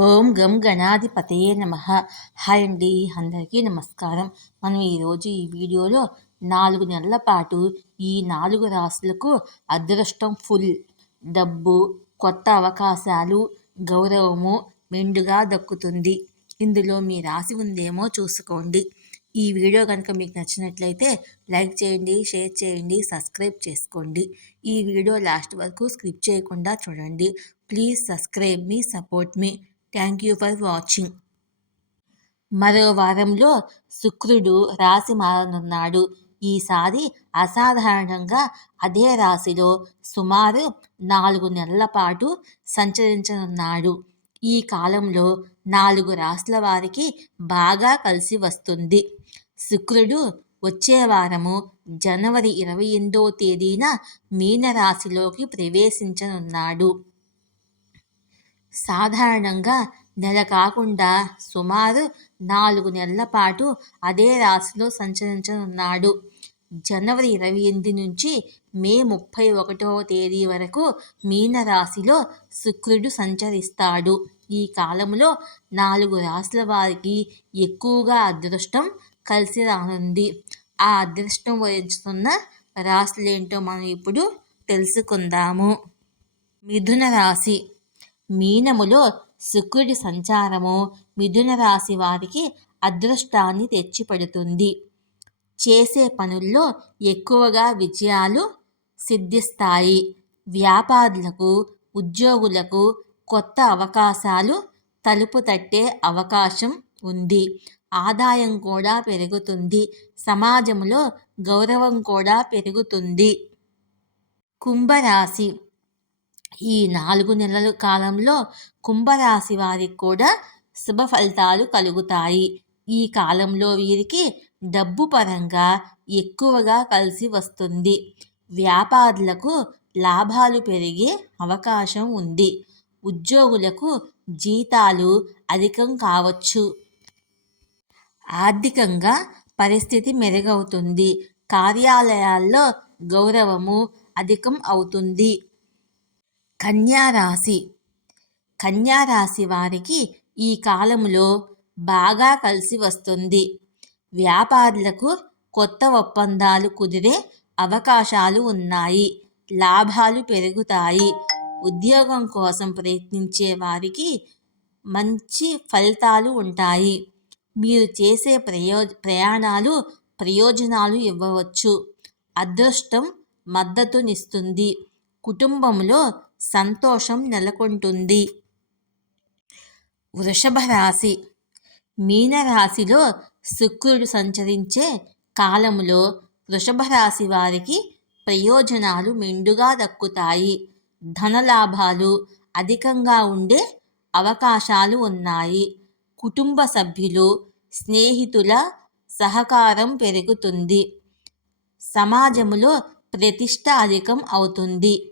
ఓం గం గణాధిపతయే నమ. హాయ్ అండి అందరికీ నమస్కారం. మనం ఈరోజు ఈ వీడియోలో నాలుగు నెలల పాటు ఈ నాలుగు రాశులకు అదృష్టం ఫుల్. డబ్బు కొత్త అవకాశాలు గౌరవము మెండుగా దక్కుతుంది. ఇందులో మీ రాశి ఉందేమో చూసుకోండి. ఈ వీడియో కనుక మీకు నచ్చినట్లయితే లైక్ చేయండి షేర్ చేయండి సబ్స్క్రైబ్ చేసుకోండి. ఈ వీడియో లాస్ట్ వరకు స్క్రిప్ చేయకుండా చూడండి. ప్లీజ్ సబ్స్క్రైబ్ మీ సపోర్ట్ మీ. థ్యాంక్ యూ ఫర్ వాచింగ్ మరో వారంలో శుక్రుడు రాశి మారనున్నాడు. ఈసారి అసాధారణంగా అదే రాశిలో సుమారు నాలుగు నెలల పాటు సంచరించనున్నాడు. ఈ కాలంలో నాలుగు రాశుల వారికి బాగా కలిసి వస్తుంది. శుక్రుడు వచ్చే వారము జనవరి ఇరవై ఎనిమిదో తేదీన మీనరాశిలోకి ప్రవేశించనున్నాడు. సాధారణంగా నెల కాకుండా సుమారు నాలుగు నెలల పాటు అదే రాశిలో సంచరించనున్నాడు. జనవరి ఇరవై ఎనిమిది నుంచి మే ముప్పై ఒకటవ తేదీ వరకు మీనరాశిలో శుక్రుడు సంచరిస్తాడు. ఈ కాలంలో నాలుగు రాశుల వారికి ఎక్కువగా అదృష్టం కలిసి రానుంది. ఆ అదృష్టం వహిస్తున్న రాశులేంటో మనం ఇప్పుడు తెలుసుకుందాము. మిథున రాశి మీనములో శుక్రుడి సంచారము మిథున రాశి వారికి అదృష్టాన్ని తెచ్చిపెడుతుంది. చేసే పనుల్లో ఎక్కువగా విజయాలు సిద్ధిస్తాయి. వ్యాపారులకు ఉద్యోగులకు కొత్త అవకాశాలు తలుపు తట్టే అవకాశం ఉంది. ఆదాయం కూడా పెరుగుతుంది. సమాజంలో గౌరవం కూడా పెరుగుతుంది. కుంభరాశి ఈ నాలుగు నెలల కాలంలో కుంభరాశి వారికి కూడా శుభ ఫలితాలు కలుగుతాయి. ఈ కాలంలో వీరికి డబ్బు పరంగా ఎక్కువగా కలిసి వస్తుంది. వ్యాపారులకు లాభాలు పెరిగే అవకాశం ఉంది. ఉద్యోగులకు జీతాలు అధికం కావచ్చు. ఆర్థికంగా పరిస్థితి మెరుగవుతుంది. కార్యాలయాల్లో గౌరవము అధికం అవుతుంది. కన్యారాశి. కన్యారాశి వారికి ఈ కాలంలో బాగా కలిసి వస్తుంది. వ్యాపారులకు కొత్త ఒప్పందాలు కుదిరే అవకాశాలు ఉన్నాయి. లాభాలు పెరుగుతాయి. ఉద్యోగం కోసం ప్రయత్నించే వారికి మంచి ఫలితాలు ఉంటాయి. మీరు చేసే ప్రయో ప్రయాణాలు ప్రయోజనాలు ఇవ్వవచ్చు. అదృష్టం మద్దతునిస్తుంది. కుటుంబంలో సంతోషం నెలకొంటుంది. వృషభ రాశి. మీనరాశిలో శుక్రుడు సంచరించే కాలంలో వృషభ రాశి వారికి ప్రయోజనాలు మెండుగా దక్కుతాయి. ధనలాభాలు అధికంగా ఉండే అవకాశాలు ఉన్నాయి. కుటుంబ సభ్యులు స్నేహితుల సహకారం పెరుగుతుంది. సమాజంలో ప్రతిష్ట అధికం అవుతుంది.